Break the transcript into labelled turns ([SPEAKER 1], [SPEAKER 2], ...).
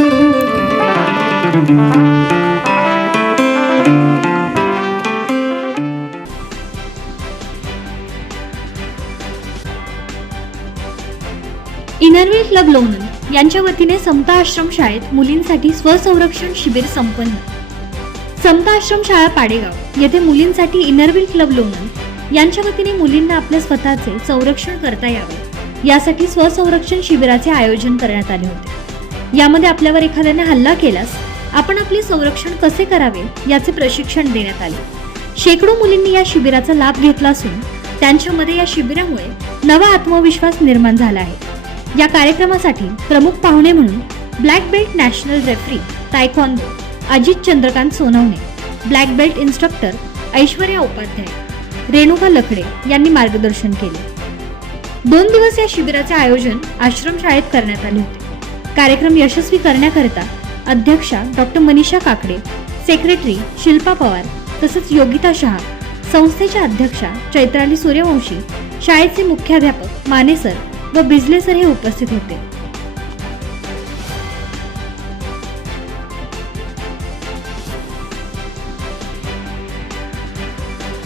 [SPEAKER 1] Inner Wheel club Lonand यांच्या वतीने समता आश्रम शाळेत मुलींसाठी स्वसंरक्षण शिबिर संपन्न. समता आश्रम शाळा पाडेगाव येथे मुलींसाठी इनरव्हील क्लब लोणंद यांच्या वतीने मुलींना आपल्या स्वतःचे संरक्षण करता यावे. यासाठी स्वसंरक्षण शिबिराचे आयोजन करण्यात आले होते. यामध्ये आपल्यावर एखाद्याने हल्ला केल्यास आपण आपले संरक्षण कसे करावे याचे प्रशिक्षण देण्यात आले. शेकडो मुलींनी या शिबिराचा लाभ घेतला असून त्यांच्यामध्ये या शिबिरामुळे नवा आत्मविश्वास निर्माण झाला आहे. या कार्यक्रमासाठी प्रमुख पाहुणे म्हणून black belt national referee तायकॉन Ajit Chandrakant Sonawane black belt instructor Aishwarya Upadhyay Renuka Lakade यांनी मार्गदर्शन केले. दोन दिवस या शिबिराचे आयोजन आश्रमशाळेत करण्यात आले होते. कार्यक्रम यशस्वी करण्याकरिता अध्यक्षा डॉक्टर मनीषा काकडे सेक्रेटरी शिल्पा पवार तसंच योगिता शहा संस्थेच्या अध्यक्षा चैत्राली सूर्यवंशी शाळेचे मुख्याध्यापक मानेसर व बिजलेसर हे उपस्थित होते.